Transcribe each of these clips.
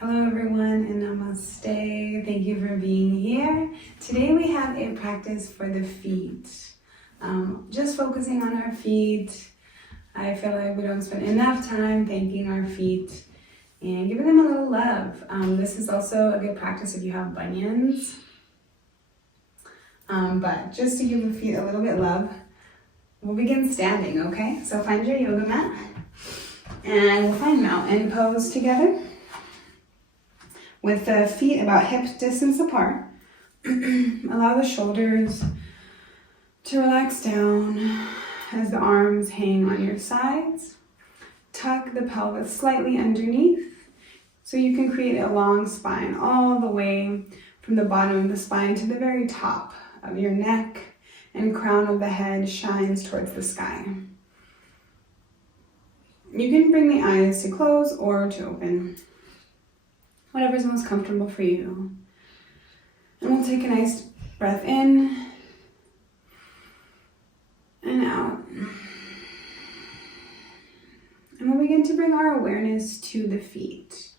Hello everyone and namaste. Thank you for being here. Today we have a practice for the feet. Just focusing on our feet. I feel like we don't spend enough time thanking our feet and giving them a little love. This is also a good practice if you have bunions. But just to give the feet a little bit of love, we'll begin standing, okay? So find your yoga mat and we'll find mountain pose together. With the feet about hip distance apart, allow the shoulders to relax down as the arms hang on your sides. Tuck the pelvis slightly underneath so you can create a long spine all the way from the bottom of the spine to the very top of your neck, and crown of the head shines towards the sky. You can bring the eyes to close or to open. Whatever's most comfortable for you. And we'll take a nice breath in and out. And we'll begin to bring our awareness to the feet.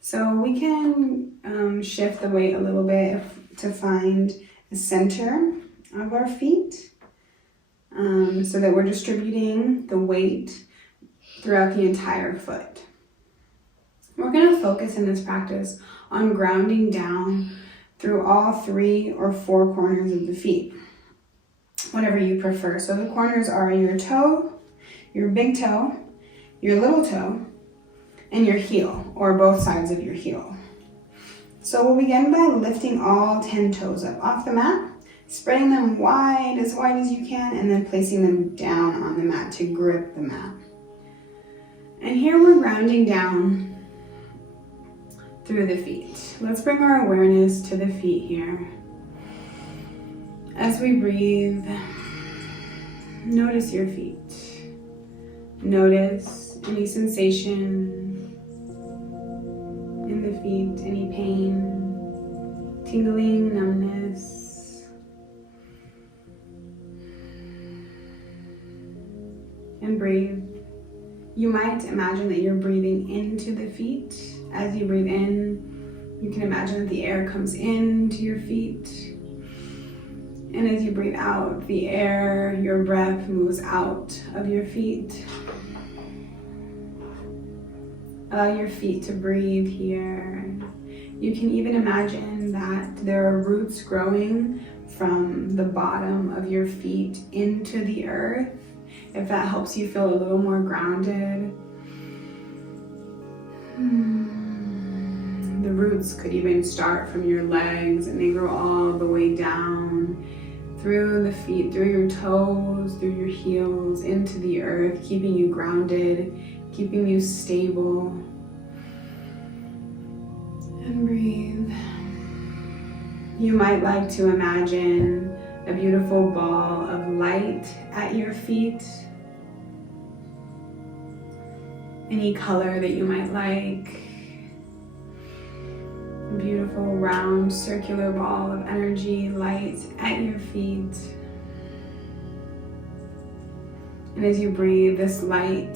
So we can shift the weight a little bit to find the center of our feet so that we're distributing the weight throughout the entire foot. We're going to focus in this practice on grounding down through all 3 or 4 corners of the feet, whatever you prefer. So the corners are your toe, your big toe, your little toe, and your heel, or both sides of your heel. So we'll begin by lifting all 10 toes up off the mat, spreading them wide as you can, and then placing them down on the mat to grip the mat. And here we're grounding down through the feet. Let's bring our awareness to the feet here. As we breathe, notice your feet. Notice any sensation in the feet, any pain, tingling, numbness. And breathe. You might imagine that you're breathing into the feet. As you breathe in, you can imagine that the air comes into your feet. And as you breathe out, the air, your breath moves out of your feet. Allow your feet to breathe here. You can even imagine that there are roots growing from the bottom of your feet into the earth. If that helps you feel a little more grounded. The roots could even start from your legs and they grow all the way down through the feet, through your toes, through your heels, into the earth, keeping you grounded, keeping you stable. And breathe. You might like to imagine a beautiful ball of light at your feet. Any color that you might like. A beautiful round circular ball of energy, light at your feet. And as you breathe, this light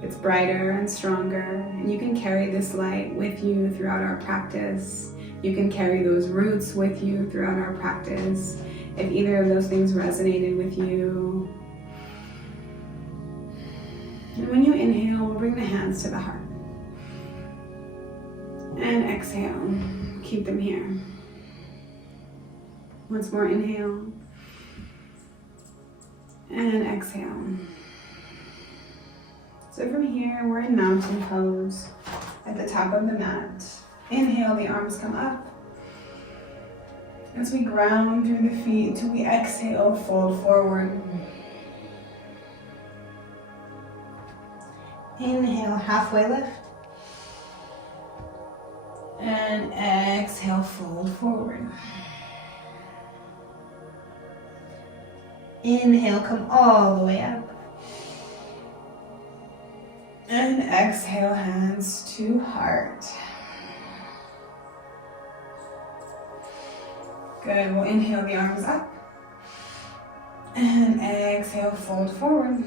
gets brighter and stronger. And you can carry this light with you throughout our practice. You can carry those roots with you throughout our practice. If either of those things resonated with you. And when you inhale, we'll bring the hands to the heart. And exhale, keep them here. Once more, inhale. And exhale. So from here, we're in mountain pose at the top of the mat. Inhale, the arms come up. As we ground through the feet until we exhale, fold forward. Inhale, halfway lift. And exhale, fold forward. Inhale, come all the way up. And exhale, hands to heart. Good, we'll inhale the arms up. And exhale, fold forward.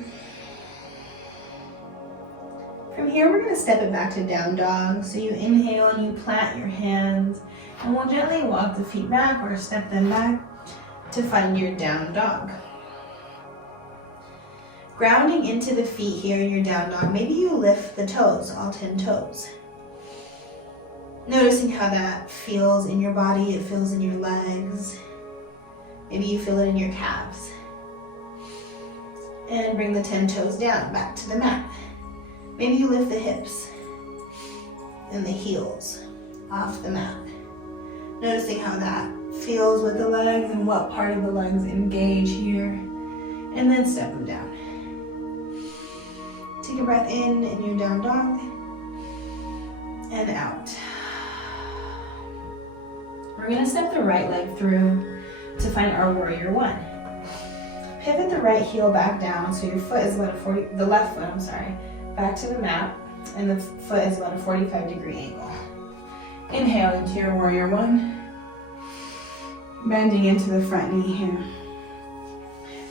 From here, we're going to step it back to down dog. So you inhale and you plant your hands, and we'll gently walk the feet back or step them back to find your down dog. Grounding into the feet here in your down dog, maybe you lift the toes, all 10 toes. Noticing how that feels in your body, it feels in your legs. Maybe you feel it in your calves. And bring the 10 toes down, back to the mat. Maybe you lift the hips and the heels off the mat. Noticing how that feels with the legs and what part of the legs engage here. And then step them down. Take a breath in your down dog and out. We're going to step the right leg through to find our warrior one. Pivot the right heel back down so your foot is about the left foot, back to the mat, and the foot is about a 45-degree angle. Inhale into your warrior one, bending into the front knee here.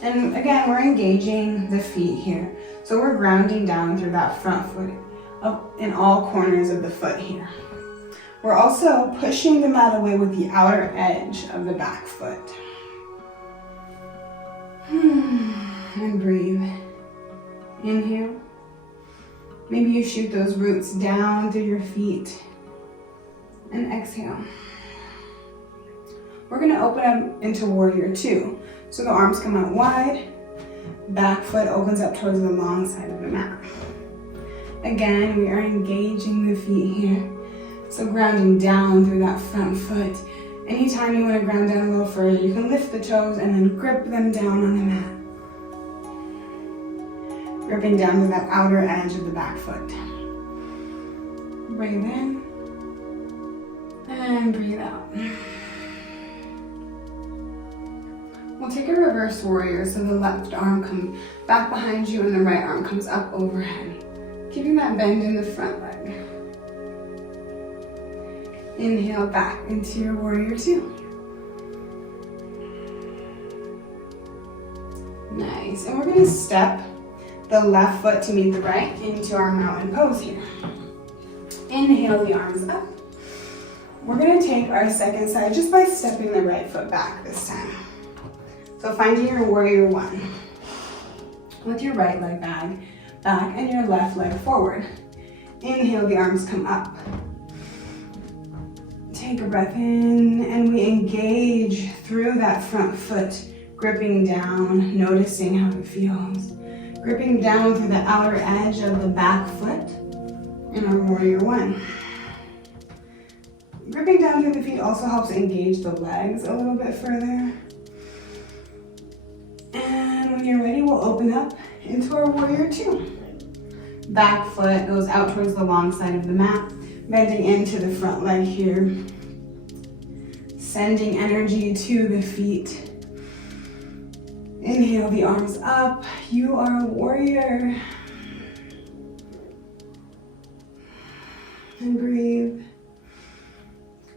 And again, we're engaging the feet here. So we're grounding down through that front foot up in all corners of the foot here. We're also pushing the mat away with the outer edge of the back foot. And breathe. Inhale. Maybe you shoot those roots down through your feet. And exhale. We're going to open up into warrior two. So the arms come out wide. Back foot opens up towards the long side of the mat. Again, we are engaging the feet here. So grounding down through that front foot. Anytime you want to ground down a little further, you can lift the toes and then grip them down on the mat. Gripping down to that outer edge of the back foot. Breathe in and breathe out. We'll take a reverse warrior, so the left arm comes back behind you and the right arm comes up overhead. Keeping that bend in the front leg. Inhale back into your warrior two. Nice, and we're gonna step the left foot to meet the right into our mountain pose here. Inhale the arms up. We're gonna take our second side just by stepping the right foot back this time. So finding your warrior one with your right leg back and your left leg forward. Inhale, the arms come up. Take a breath in and we engage through that front foot, gripping down, noticing how it feels. Gripping down through the outer edge of the back foot in our warrior one. Gripping down through the feet also helps engage the legs a little bit further. And when you're ready, we'll open up into our warrior two. Back foot goes out towards the long side of the mat, bending into the front leg here. Sending energy to the feet. Inhale the arms up. You are a warrior. And breathe.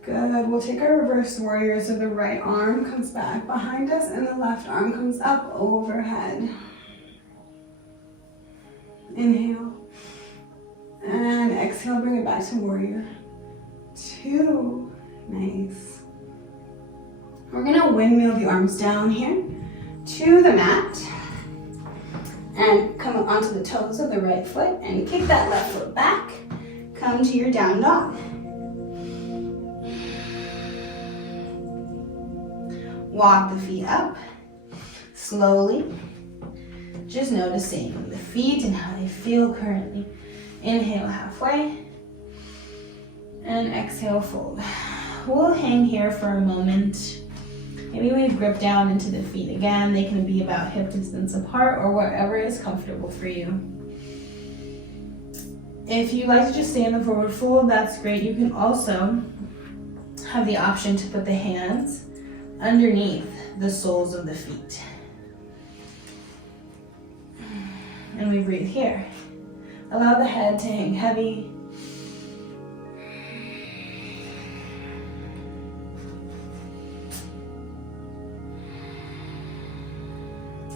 Good. We'll take our reverse warrior so the right arm comes back behind us and the left arm comes up overhead. Inhale. And exhale, bring it back to warrior two. Nice. We're gonna windmill the arms down here to the mat and come onto the toes of the right foot and kick that left foot back. Come to your down dog. Walk the feet up slowly, just noticing the feet and how they feel currently. Inhale halfway and exhale fold. We'll hang here for a moment. Maybe we grip down into the feet again. They can be about hip distance apart or whatever is comfortable for you. If you like to just stay in the forward fold, that's great. You can also have the option to put the hands underneath the soles of the feet. And we breathe here. Allow the head to hang heavy.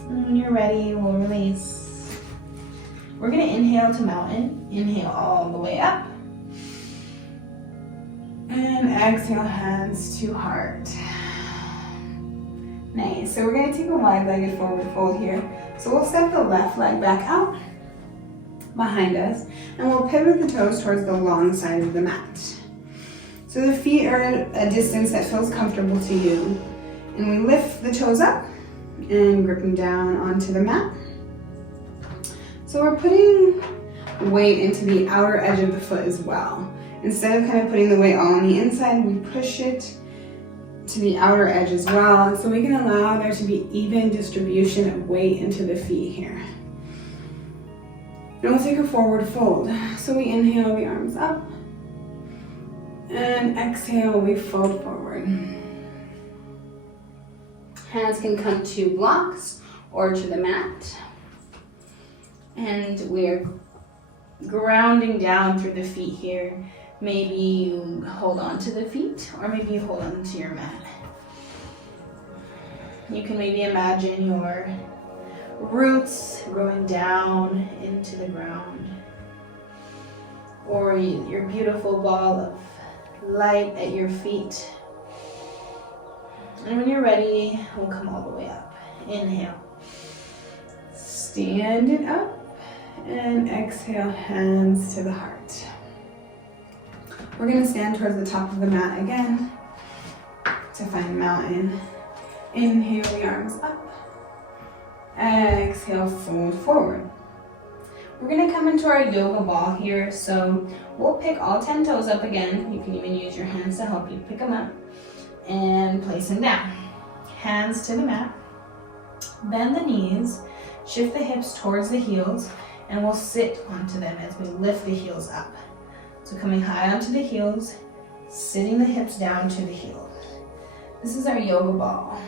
And when you're ready, we'll release. We're gonna inhale to mountain. Inhale all the way up. And exhale, hands to heart. Nice. So we're going to take a wide-legged forward fold here. So we'll step the left leg back out behind us, and we'll pivot the toes towards the long side of the mat. So the feet are at a distance that feels comfortable to you. And we lift the toes up and gripping down onto the mat. So we're putting weight into the outer edge of the foot as well. Instead of kind of putting the weight all on the inside, we push it to the outer edge as well. So we can allow there to be even distribution of weight into the feet here. And we'll take a forward fold. So we inhale the arms up. And exhale, we fold forward. Hands can come to blocks or to the mat. And we're grounding down through the feet here. Maybe you hold on to the feet, or maybe you hold on to your mat. You can maybe imagine your roots growing down into the ground, or your beautiful ball of light at your feet. And when you're ready, we'll come all the way up. Inhale. Stand it up, and exhale, hands to the heart. We're going to stand towards the top of the mat again to find mountain. Inhale the arms up. Exhale, fold forward. We're going to come into our yoga ball here. So we'll pick all 10 toes up again. You can even use your hands to help you pick them up. And place them down. Hands to the mat. Bend the knees. Shift the hips towards the heels. And we'll sit onto them as we lift the heels up. So coming high onto the heels, sitting the hips down to the heels. This is our yoga ball.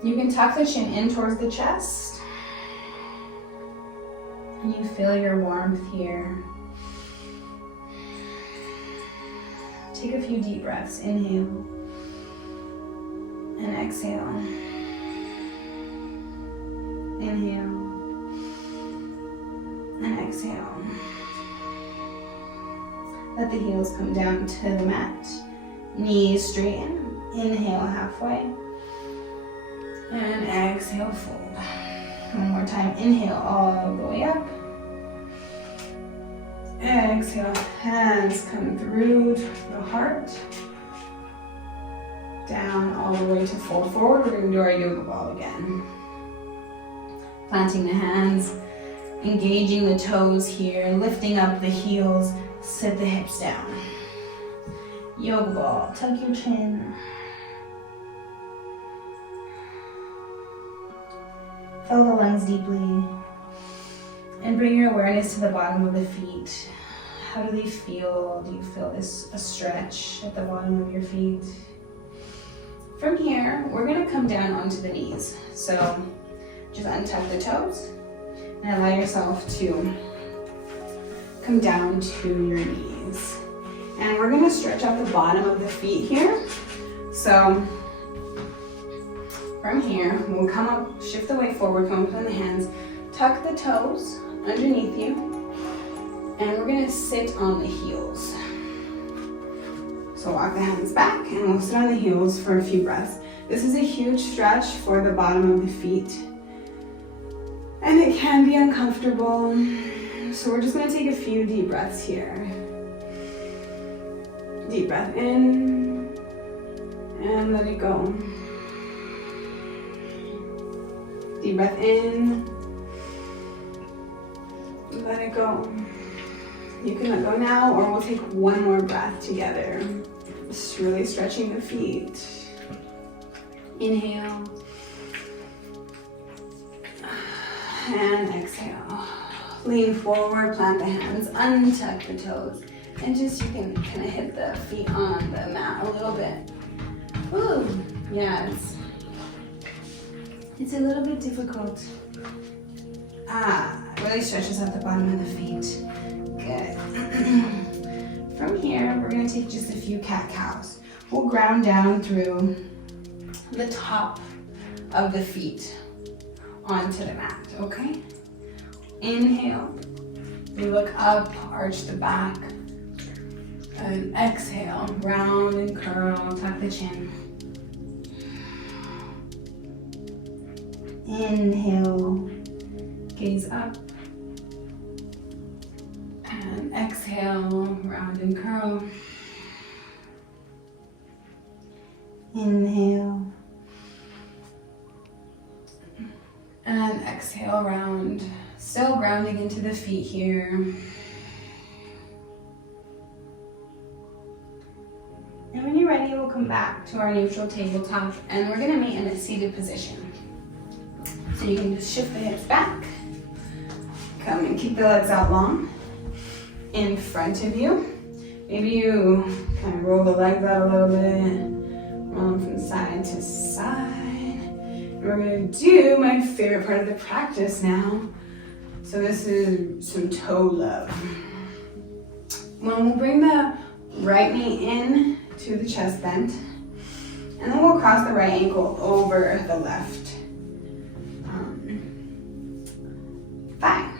You can tuck the chin in towards the chest. And you feel your warmth here. Take a few deep breaths. Inhale. And exhale. Inhale. And exhale. Let the heels come down to the mat. Knees straighten. Inhale halfway. And exhale, fold. One more time. Inhale all the way up. Exhale, hands come through the heart. Down all the way to fold forward. We're going to do our yoga ball again. Planting the hands, engaging the toes here, lifting up the heels. Sit the hips down. Yoga ball. Tuck your chin. Fill the lungs deeply. And bring your awareness to the bottom of the feet. How do they feel? Do you feel a stretch at the bottom of your feet? From here, we're going to come down onto the knees. So just untuck the toes and allow yourself to come down to your knees. And we're going to stretch out the bottom of the feet here. So from here, we'll come up, shift the weight forward, come up on the hands, tuck the toes underneath you, and we're going to sit on the heels. So walk the hands back and we'll sit on the heels for a few breaths. This is a huge stretch for the bottom of the feet. And it can be uncomfortable. So we're just going to take a few deep breaths here. Deep breath in and let it go. Deep breath in, let it go. You can let go now, or we'll take one more breath together. Just really stretching the feet. Inhale and exhale. Lean forward, plant the hands, untuck the toes, and just you can kind of hit the feet on the mat a little bit. Ooh, yeah, it's a little bit difficult. Really stretches out the bottom of the feet. Good. From here, we're going to take just a few cat-cows. We'll ground down through the top of the feet onto the mat, okay? Inhale, we look up, arch the back. And exhale, round and curl, tuck the chin. Inhale, gaze up. And exhale, round and curl. Inhale. And exhale, round. Still grounding into the feet here. And when you're ready, we'll come back to our neutral tabletop and we're gonna meet in a seated position. So you can just shift the hips back. Come and keep the legs out long. In front of you. Maybe you kind of roll the legs out a little bit. Roll them from side to side. And we're gonna do my favorite part of the practice now. So this is some toe love. We'll bring the right knee in to the chest bend, and then we'll cross the right ankle over the left thigh.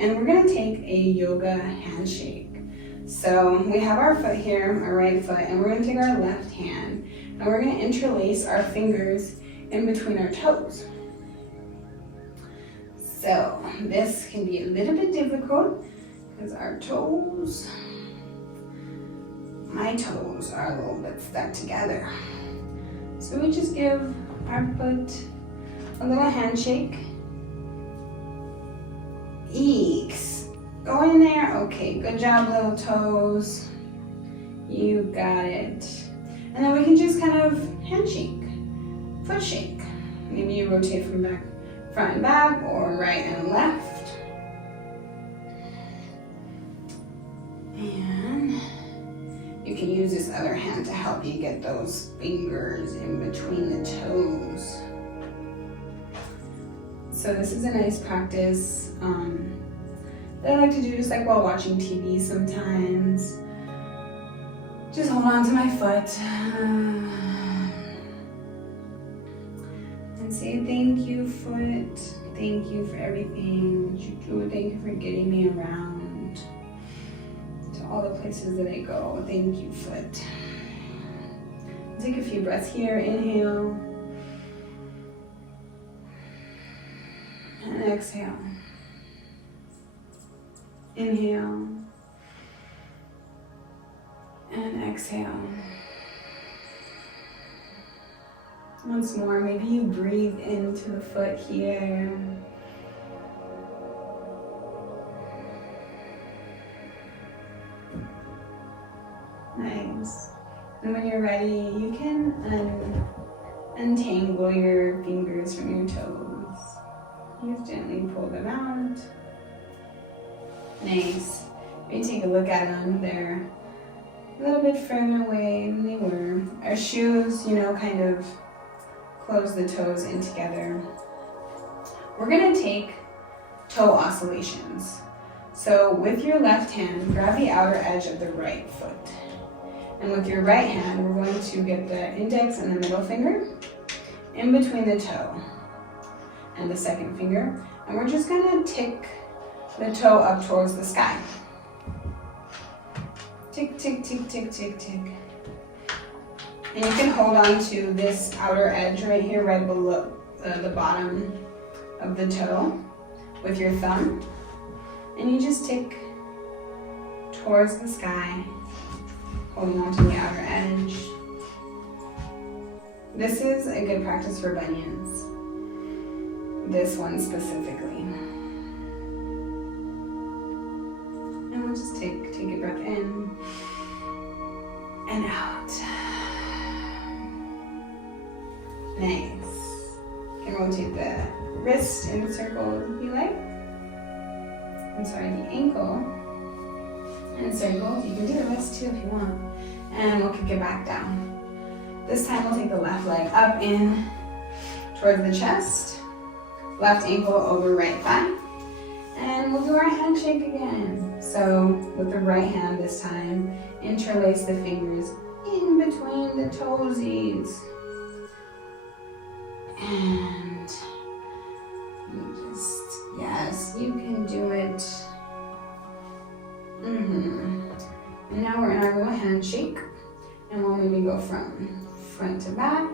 And we're gonna take a yoga handshake. So we have our foot here, our right foot, and we're gonna take our left hand, and we're gonna interlace our fingers in between our toes. So this can be a little bit difficult because our toes, my toes are a little bit stuck together. So we just give our foot a little handshake. Eeks. Go in there. Okay, good job, little toes. You got it. And then we can just kind of handshake, foot shake. Maybe you rotate from back, front and back, or right and left. And you can use this other hand to help you get those fingers in between the toes. So this is a nice practice that I like to do just like while watching TV sometimes. Just hold on to my foot and say thank you, foot. Thank you for everything that you do. Thank you for getting me around to all the places that I go. Thank you, foot. Take a few breaths here. Inhale. And exhale. Inhale. And exhale. Once more, maybe you breathe into the foot here. Nice. And when you're ready, you can untangle your fingers from your toes. Just gently pull them out. Nice. Maybe take a look at them. They're a little bit further away than they were. Our shoes, kind of close the toes in together. We're gonna take toe oscillations. So with your left hand, grab the outer edge of the right foot. And with your right hand, we're going to get the index and the middle finger in between the toe and the second finger. And we're just gonna tick the toe up towards the sky. Tick, tick, tick, tick, tick, tick. And you can hold on to this outer edge right here, right below the bottom of the toe with your thumb. And you just tick towards the sky, holding on to the outer edge. This is a good practice for bunions. This one specifically. And we'll just take a breath in and out. Nice. You can rotate the wrist in circles if you like. The ankle in circles. You can do the wrist too if you want. And we'll kick it back down. This time we'll take the left leg up in towards the chest. Left ankle over right thigh. And we'll do our handshake again. So with the right hand this time, interlace the fingers in between the toesies. And you just Yes, you can do it. And now we're in our little handshake. And we'll maybe go from front to back.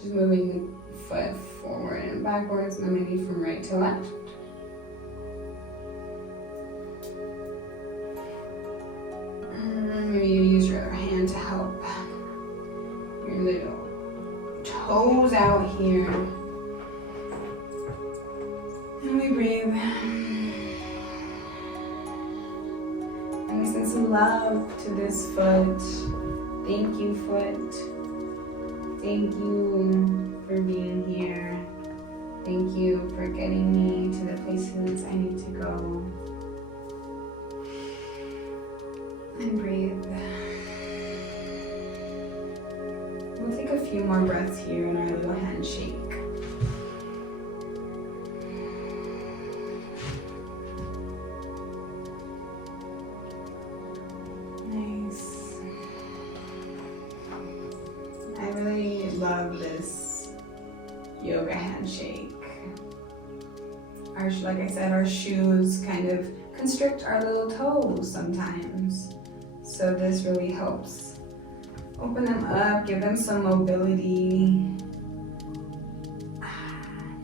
Just moving the foot forward and backwards, and then maybe from right to left. Maybe you use your other hand to help your little toes out here. And we breathe. And we send some love to this foot. Thank you, foot. Thank you for being here. Thank you for getting me to the places I need to go. And breathe. We'll take a few more breaths here in our little handshake. Nice. I really love this yoga handshake. Like I said, our shoes kind of constrict our little toes sometimes. So this really helps open them up, give them some mobility.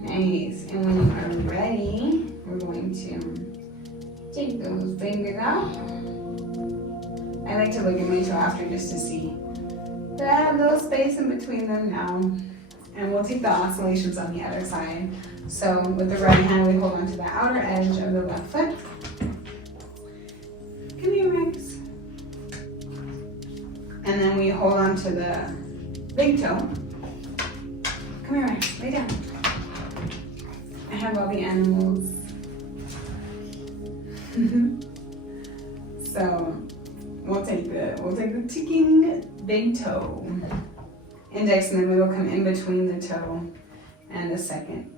Nice. And when you are ready, we're going to take those fingers out. I like to look at my toe after just to see that I have a little space in between them now. And we'll take the oscillations on the other side. So with the right hand, we hold on to the outer edge of the left foot. Come here, Rex. And then we hold on to the big toe. Come here, Rex. Lay down. I have all the animals. So we'll take the ticking big toe. Index and the middle come in between the toe and the second,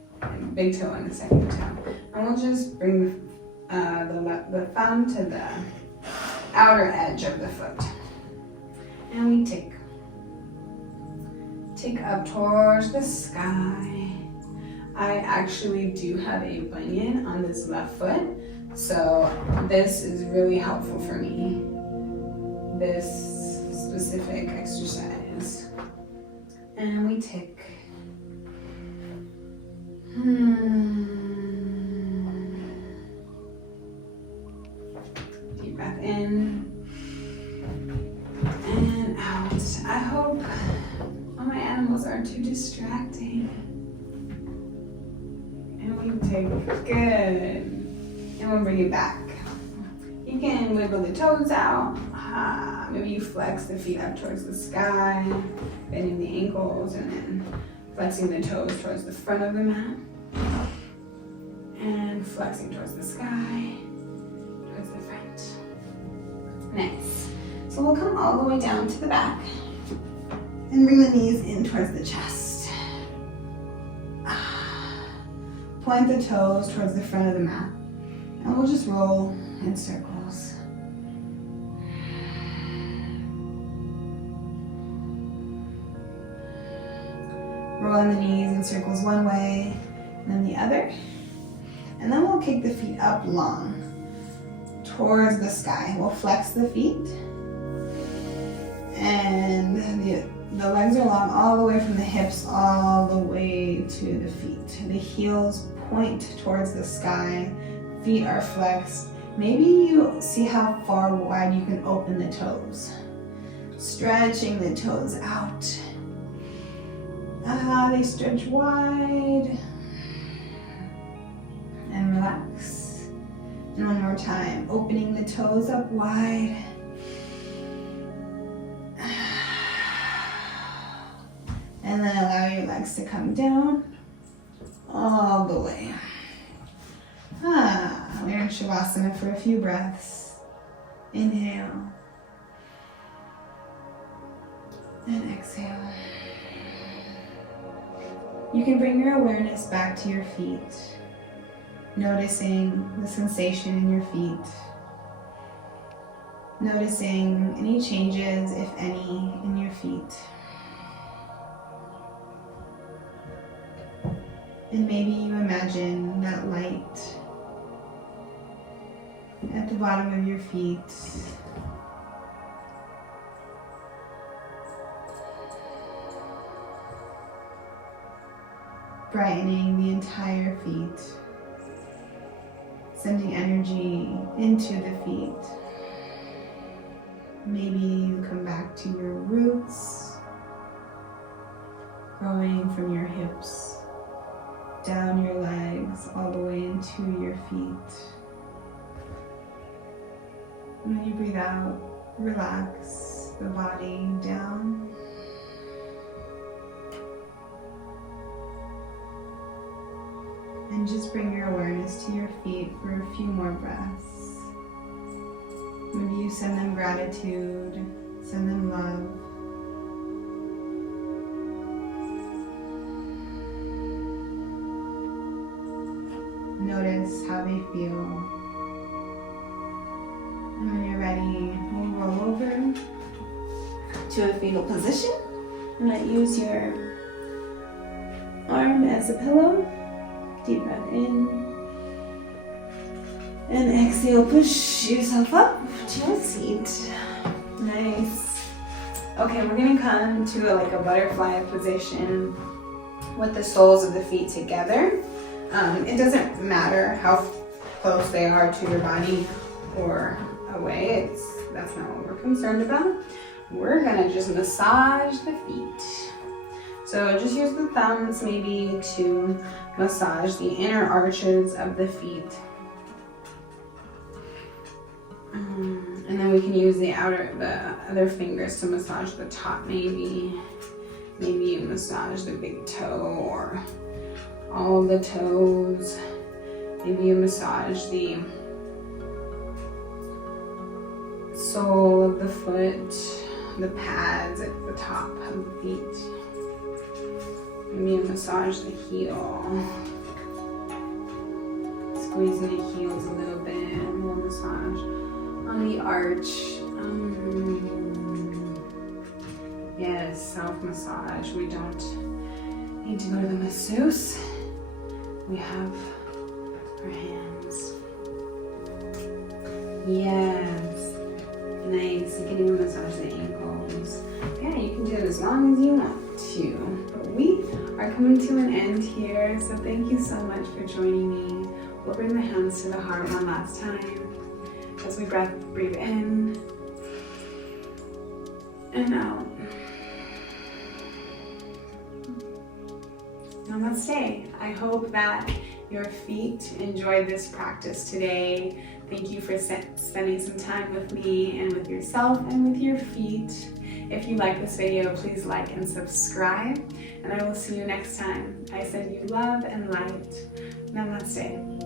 big toe and the second toe. And we'll just bring the thumb to the outer edge of the foot. And we tick up towards the sky. I actually do have a bunion on this left foot, so this is really helpful for me, this specific exercise. And we tick. Deep breath in and out. I hope all my animals aren't too distracting. And we take. Good. And we'll bring it back. You can wiggle the toes out. Maybe you flex the feet up towards the sky, bending the ankles, and then flexing the toes towards the front of the mat. And flexing towards the sky, towards the front. Nice. So we'll come all the way down to the back and bring the knees in towards the chest. Point the toes towards the front of the mat. And we'll just roll in circles. Rolling the knees in circles one way, and then the other. And then we'll kick the feet up long towards the sky. We'll flex the feet. And the legs are long all the way from the hips all the way to the feet. The heels point towards the sky. Feet are flexed. Maybe you see how far wide you can open the toes. Stretching the toes out. They stretch wide. And relax. And one more time, opening the toes up wide. And then allow your legs to come down all the way. We're in Shavasana for a few breaths. Inhale. And exhale. You can bring your awareness back to your feet, noticing the sensation in your feet, noticing any changes, if any, in your feet. And maybe you imagine that light at the bottom of your feet. Brightening the entire feet, sending energy into the feet. Maybe you come back to your roots, growing from your hips, down your legs, all the way into your feet. When you breathe out, relax the body down. And just bring your awareness to your feet for a few more breaths. Maybe you send them gratitude, send them love. Notice how they feel. And when you're ready, we'll roll over to a fetal position. And let use your arm as a pillow. Deep breath in. And exhale, push yourself up to a seat. Nice. Okay, we're gonna come to like a butterfly position with the soles of the feet together. It doesn't matter how close they are to your body or away. That's not what we're concerned about. We're gonna just massage the feet. So just use the thumbs maybe to massage the inner arches of the feet. And then we can use the other fingers to massage the top maybe. Maybe you massage the big toe or all the toes. Maybe you massage the sole of the foot, the pads at the top of the feet. Maybe you massage the heel. Squeezing the heels a little bit, and we'll massage on the arch. Yes, self-massage. We don't need to go to the masseuse. We have our hands. Yes. Nice. You can even massage the ankles. Yeah, you can do it as long as you want to. But we are coming to an end here, so thank you so much for joining me. We'll bring the hands to the heart one last time as we breathe in and out. Namaste. I hope that your feet enjoyed this practice today. Thank you for spending some time with me and with yourself and with your feet. If you like this video, please like and subscribe, and I will see you next time. I send you love and light. Namaste.